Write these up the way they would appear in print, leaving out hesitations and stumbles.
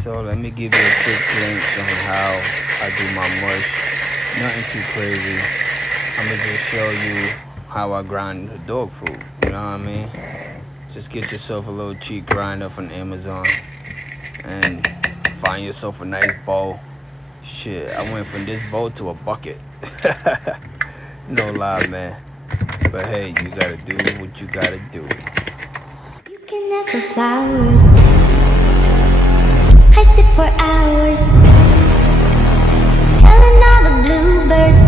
So let me give you a quick glimpse on how I do my mush. Nothing too crazy. I'm gonna just show you how I grind the dog food. You know what I mean? Just get yourself a little cheap grinder from Amazon and find yourself a nice bowl. Shit, I went from this bowl to a bucket. No lie, man. But hey, you gotta do what you gotta do. You can ask the flowers. I sit for hours, telling all the bluebirds,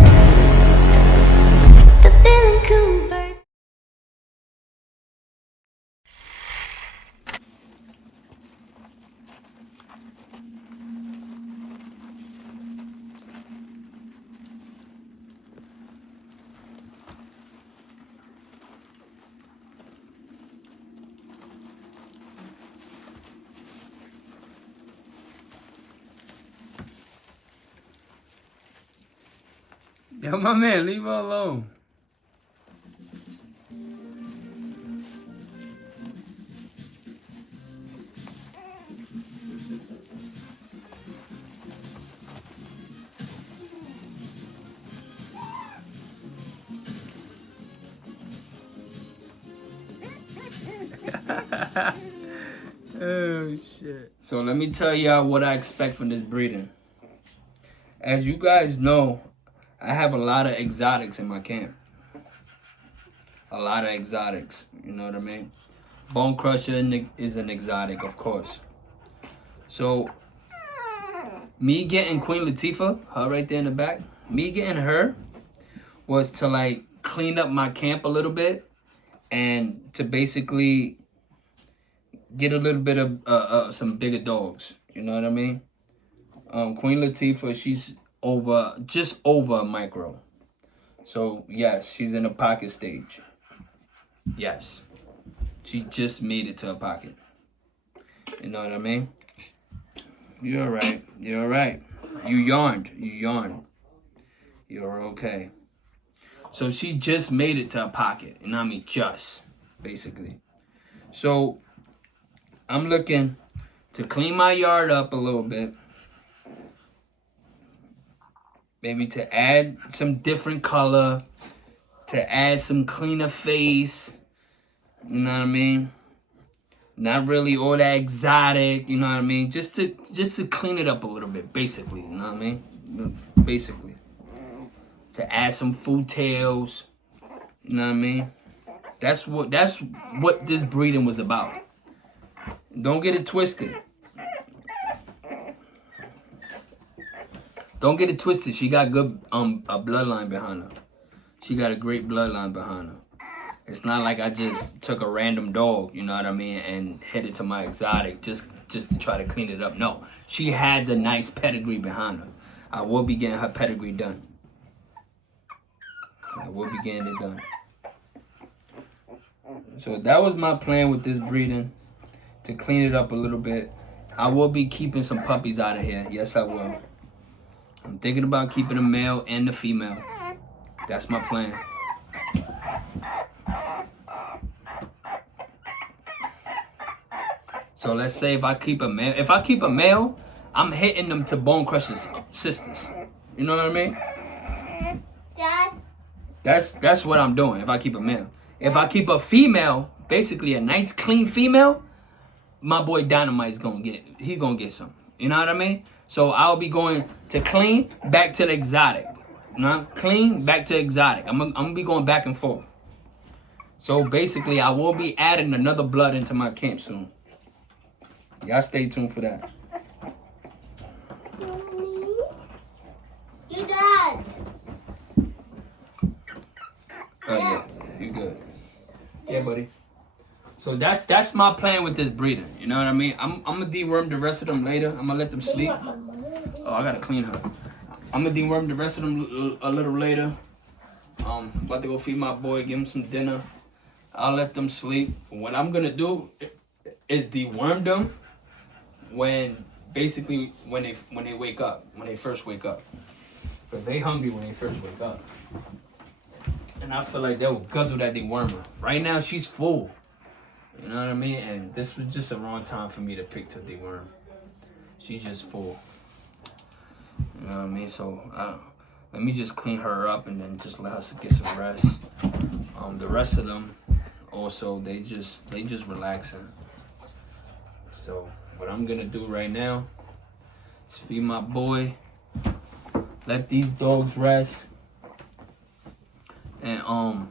the bill and coo birds. Yo, my man, leave her alone. Oh, shit. So let me tell y'all what I expect from this breeding. As you guys know, I have a lot of exotics in my camp. A lot of exotics, you know what I mean? Bone Crusher is an exotic, of course. So, me getting Queen Latifah, her right there in the back, me getting her was to like clean up my camp a little bit and to basically get a little bit of some bigger dogs, you know what I mean? Queen Latifah, she's just over a micro. So yes, she's in a pocket stage. Yes, she just made it to a pocket. You know what I mean? You're right. You're right. You yawned. You're okay. So she just made it to a pocket. And I mean just, basically. So I'm looking to clean my yard up a little bit. Maybe to add some different color. To add some cleaner face. You know what I mean? Not really all that exotic, you know what I mean? Just to clean it up a little bit, basically, you know what I mean? Basically. To add some food tails, you know what I mean? That's what this breeding was about. Don't get it twisted. Don't get it twisted. She got good a bloodline behind her. She got a great bloodline behind her. It's not like I just took a random dog, you know what I mean, and headed to my exotic just to try to clean it up. No, she has a nice pedigree behind her. I will be getting her pedigree done. I will be getting it done. So that was my plan with this breeding, to clean it up a little bit. I will be keeping some puppies out of here. Yes, I will. I'm thinking about keeping the male and the female. That's my plan. So let's say if I keep a male, I'm hitting them to Bone Crusher's sisters. You know what I mean? Dad? That's what I'm doing if I keep a male. If I keep a female, basically a nice clean female, my boy Dynamite's gonna get some. You know what I mean? So I'll be going to clean, back to the exotic. You know, clean, back to exotic. I'm gonna be going back and forth. So basically I will be adding another blood into my camp soon. Y'all stay tuned for that. Mommy? You dad? Oh yeah, you good. Yeah, buddy. So that's my plan with this breeding. You know what I mean? I'm gonna deworm the rest of them later. I'm gonna let them sleep. Oh, I gotta clean her. I'm gonna deworm the rest of them a little later. About to go feed my boy, give him some dinner. I'll let them sleep. What I'm gonna do is deworm them when they wake up, when they first wake up. Because they hungry when they first wake up. And I feel like they'll guzzle that dewormer. Right now she's full. You know what I mean? And this was just the wrong time for me to pick to deworm. she's just full. You know what I mean? So let me just clean her up and then just let her get some rest. The rest of them also they just relaxing. So what I'm gonna do right now is feed my boy, let these dogs rest, and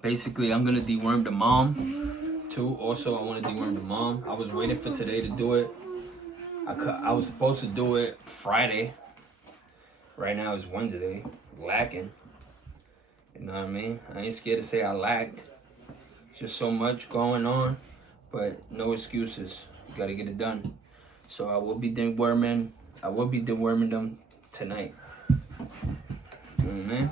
basically I'm gonna deworm the mom too. Also, I want to deworm the mom. I was waiting for today to do it. I was supposed to do it Friday. Right now it's Wednesday. Lacking. You know what I mean? I ain't scared to say I lacked. Just so much going on, but no excuses. You gotta get it done. So I will be deworming. I will be deworming them tonight. Man.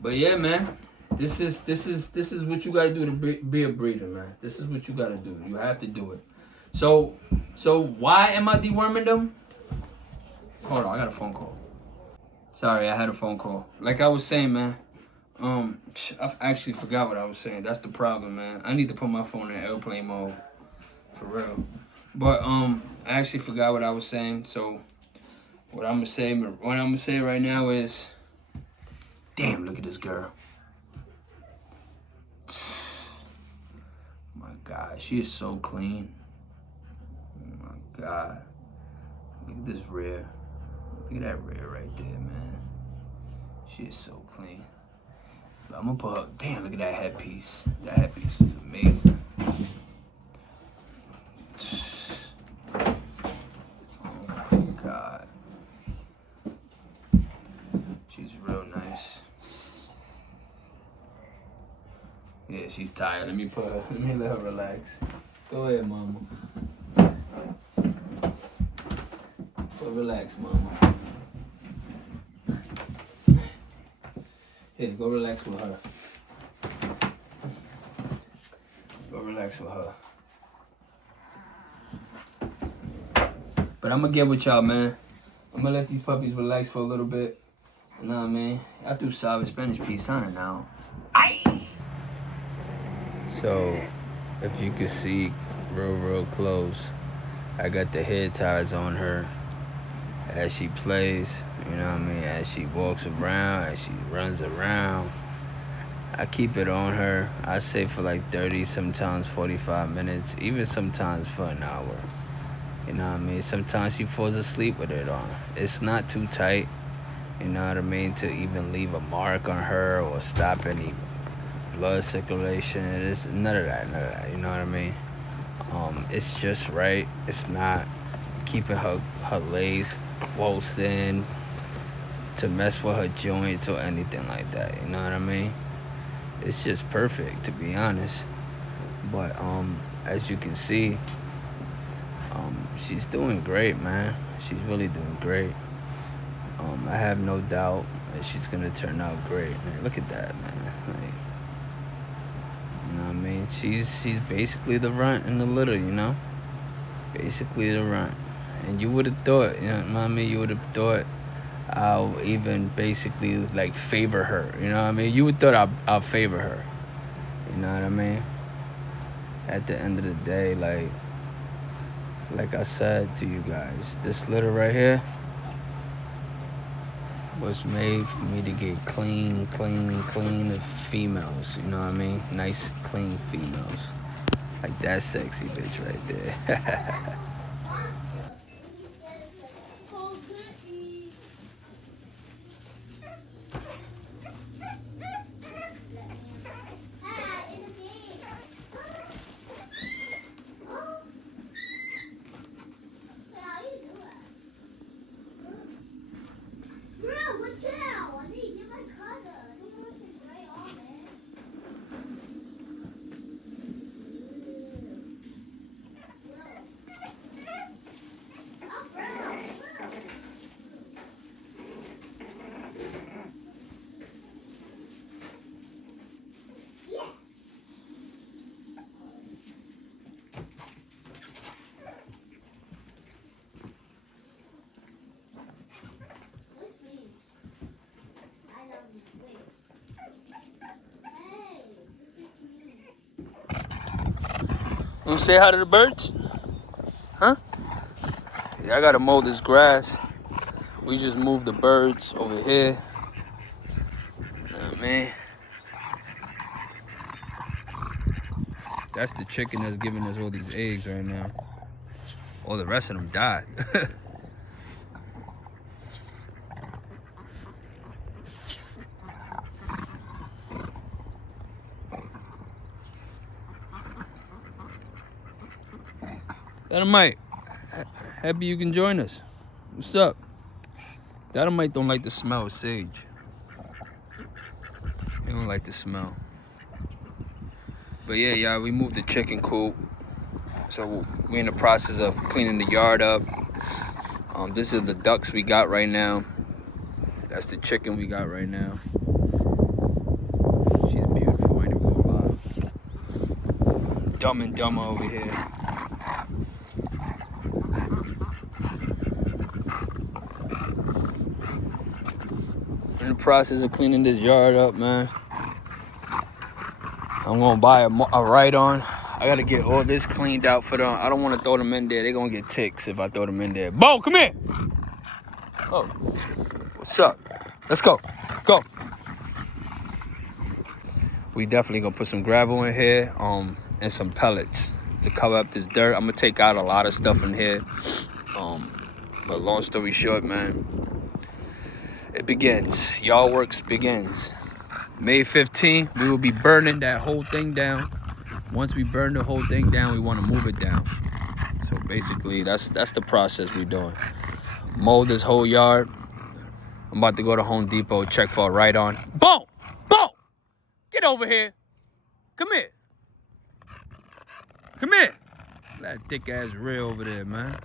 But yeah, man. This is what you gotta do to be a breeder, man. This is what you gotta do. You have to do it. So why am I deworming them? Hold on, I got a phone call. Sorry, I had a phone call. Like I was saying, man. I actually forgot what I was saying. That's the problem, man. I need to put my phone in airplane mode, for real. But I actually forgot what I was saying. So what I'm gonna say right now is, damn, look at this girl. My God, she is so clean. Oh my God, look at this rear. Look at that rear right there, man. She is so clean. But I'm gonna put her, damn, look at that headpiece. That headpiece is amazing. Oh my God. She's real nice. Yeah, she's tired. Let me let her relax. Go ahead, mama. Go relax, mama. Here, go relax with her. Go relax with her. But I'm gonna get with y'all, man. I'm gonna let these puppies relax for a little bit. You know what I mean? I do sabe Spanish pisana now. Aye. So, if you can see real close, I got the head ties on her as she plays. You know what I mean? As she walks around, as she runs around, I keep it on her. I say for like 30, sometimes 45 minutes, even sometimes for an hour. You know what I mean? Sometimes she falls asleep with it on. It's not too tight, you know what I mean, to even leave a mark on her or stop any blood circulation. It's none of that, you know what I mean? It's just right. It's not keeping her legs close in to mess with her joints or anything like that, you know what I mean? It's just perfect, to be honest. But as you can see, she's doing great, man. She's really doing great. I have no doubt that she's gonna turn out great, man. Look at that, man. Like, you know what I mean? She's basically the runt in the litter, you know? Basically the runt. And you would have thought, you know what I mean? You would have thought I'll even basically like favor her, you know what I mean? You would thought I'll favor her, you know what I mean? At the end of the day, like I said to you guys, this litter right here was made for me to get clean of females, you know what I mean? Nice, clean females. Like that sexy bitch right there. You say hi to the birds? Huh? Yeah, I gotta mow this grass. We just moved the birds over here. Man. That's the chicken that's giving us all these eggs right now. All the rest of them died. Dynamite, happy you can join us. What's up? Dynamite don't like the smell of sage. He don't like the smell. But yeah, y'all, we moved the chicken coop. So we're in the process of cleaning the yard up. This is the ducks we got right now. That's the chicken we got right now. She's beautiful, ain't even gonna lie. Dumb and Dumber over here. In the process of cleaning this yard up, man. I'm gonna buy a ride-on. I gotta get all this cleaned out for them. I don't want to throw them in there. They're gonna get ticks if I throw them in there. Bo, come here. Oh, what's up? Let's go. Go. We definitely gonna put some gravel in here, and some pellets to cover up this dirt. I'm gonna take out a lot of stuff in here. But long story short, man, it begins. Y'all works begins. May 15th, we will be burning that whole thing down. Once we burn the whole thing down, we want to move it down. So basically, that's the process we're doing. Mow this whole yard. I'm about to go to Home Depot, check for a ride-on. Boom! Boom! Get over here. Come here. Come here. That thick-ass rear over there, man.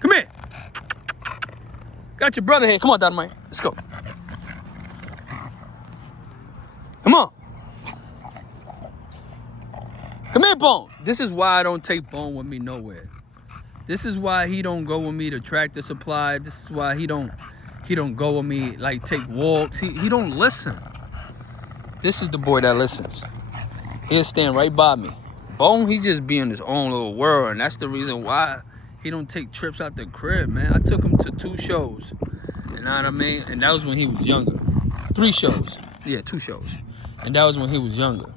Come here. Got your brother here. Come on, Dynamite. Let's go. Come on. Come here, Bone. This is why I don't take Bone with me nowhere. This is why he don't go with me to Tractor Supply. This is why he don't go with me, like, take walks. He don't listen. This is the boy that listens. He'll stand right by me. Bone, he just be in his own little world, and that's the reason why he don't take trips out the crib, man. I took him to 2 shows. You know what I mean? And that was when he was younger. 3 shows. Yeah, 2 shows. And that was when he was younger.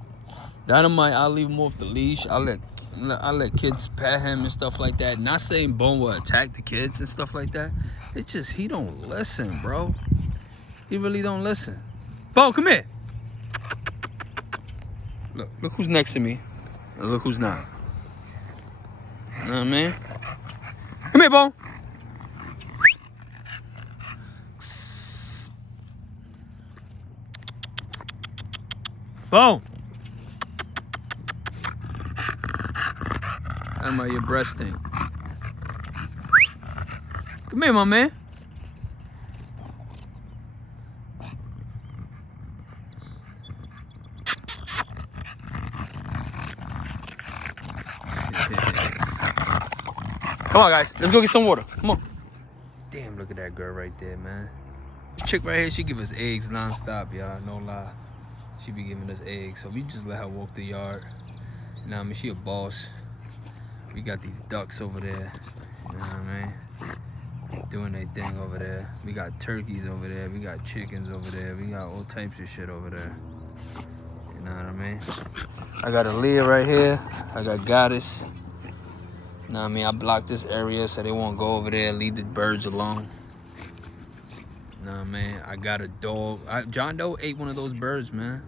Dynamite, I'll leave him off the leash. I let kids pet him and stuff like that. Not saying Bone will attack the kids and stuff like that. It's just he don't listen, bro. He really don't listen. Bone, come here. Look who's next to me. And look who's not. You know what I mean? Come here, Bone. Bone. How about your breast thing? Come here, my man. Come on, guys. Let's go get some water. Come on. Damn, look at that girl right there, man. This chick right here, she give us eggs nonstop, y'all. No lie. She be giving us eggs. So we just let her walk the yard. You know what I mean? She a boss. We got these ducks over there. You know what I mean? Doing their thing over there. We got turkeys over there. We got chickens over there. We got all types of shit over there. You know what I mean? I got Aaliyah right here. I got Goddess. You know what I mean? I blocked this area so they won't go over there and leave the birds alone. You know what I mean? I got a dog. John Doe ate one of those birds, man.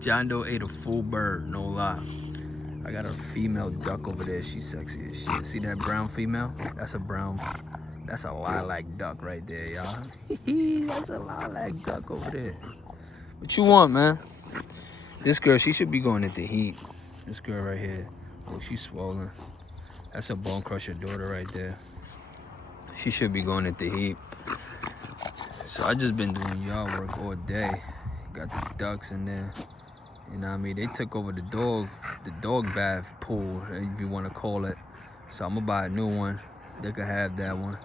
John Doe ate a full bird, no lie. I got a female duck over there. She's sexy as shit. See that brown female? That's a lilac duck right there, y'all. That's a lilac duck over there. What you want, man? This girl, she should be going at the heat. This girl right here. Oh, she's swollen. That's a bone crusher daughter right there. She should be going at the heat. So I just been doing yard work all day. Got these ducks in there. You know what I mean? They took over the dog bath pool, if you want to call it. So I'm gonna buy a new one. They could have that one.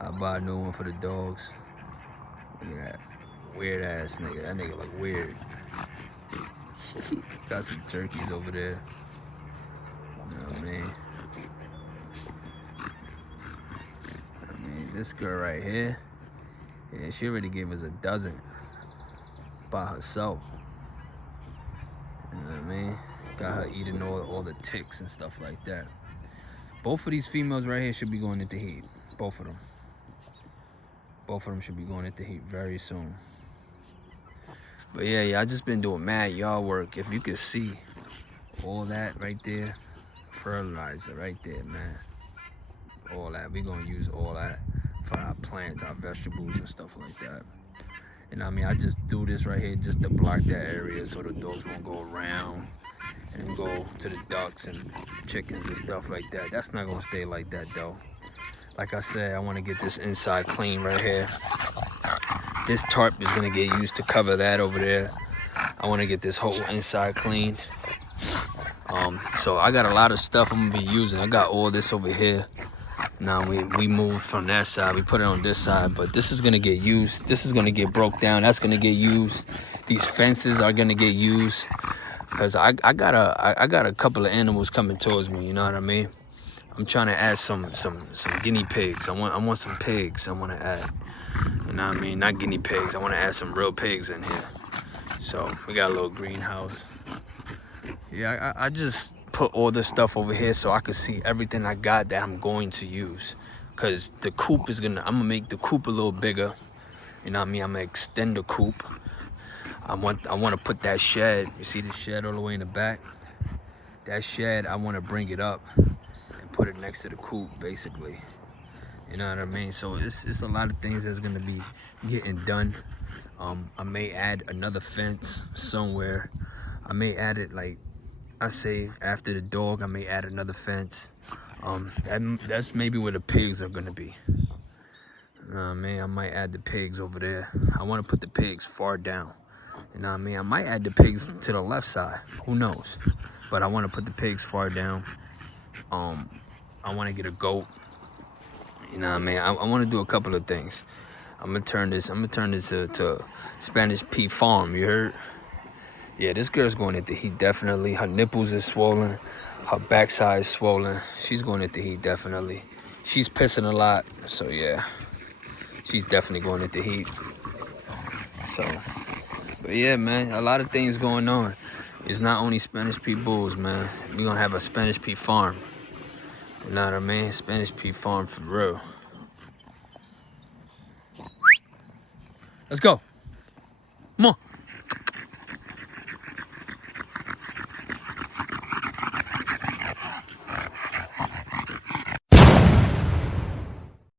I'll buy a new one for the dogs. Look at that weird ass nigga. That nigga look weird. Got some turkeys over there. You know what I mean? this girl right here, yeah, she already gave us a dozen by herself. You know what I mean? Got her eating all the ticks and stuff like that. Both of these females right here should be going into heat. Both of them. Both of them should be going into heat very soon. But yeah, I just been doing mad yard work. If you could see all that right there, fertilizer right there, man. All that, we gonna use all that for our plants, our vegetables and stuff like that. And I mean, I just do this right here just to block that area so the dogs won't go around and go to the ducks and chickens and stuff like that. That's not gonna stay like that though. Like I said, I wanna get this inside clean right here. This tarp is gonna get used to cover that over there. I wanna get this whole inside clean. So I got a lot of stuff I'm gonna be using. I got all this over here. Now we moved from that side, we put it on this side, but this is gonna get used. This is gonna get broke down. That's gonna get used. These fences are gonna get used because I got a couple of animals coming towards me. You know what I mean? I'm trying to add some guinea pigs. I want some pigs. I want to add. You know what I mean? Not guinea pigs. I want to add some real pigs in here. So we got a little greenhouse. Yeah, I just put all this stuff over here so I can see everything I got that I'm going to use. Cause the coop I'm gonna make the coop a little bigger. You know what I mean? I'm gonna extend the coop. I want to put that shed. You see the shed all the way in the back? That shed, I want to bring it up and put it next to the coop, basically. You know what I mean? So it's a lot of things that's gonna be getting done. I may add another fence somewhere. I may add it like, I say after the dog, I may add another fence. That's maybe where the pigs are gonna be. You know what I mean? I might add the pigs over there. I wanna put the pigs far down. You know what I mean? I might add the pigs to the left side, who knows? But I wanna put the pigs far down. I wanna get a goat. You know what I mean? I wanna do a couple of things. I'm gonna turn this to Spanish Pea Farm, you heard? Yeah, this girl's going into heat, definitely. Her nipples is swollen. Her backside is swollen. She's going into heat, definitely. She's pissing a lot, so yeah. She's definitely going into heat. So, but yeah, man, a lot of things going on. It's not only Spanish Pea bulls, man. We're going to have a Spanish Pea farm. You know what I mean? Spanish Pea farm for real. Let's go. Come on.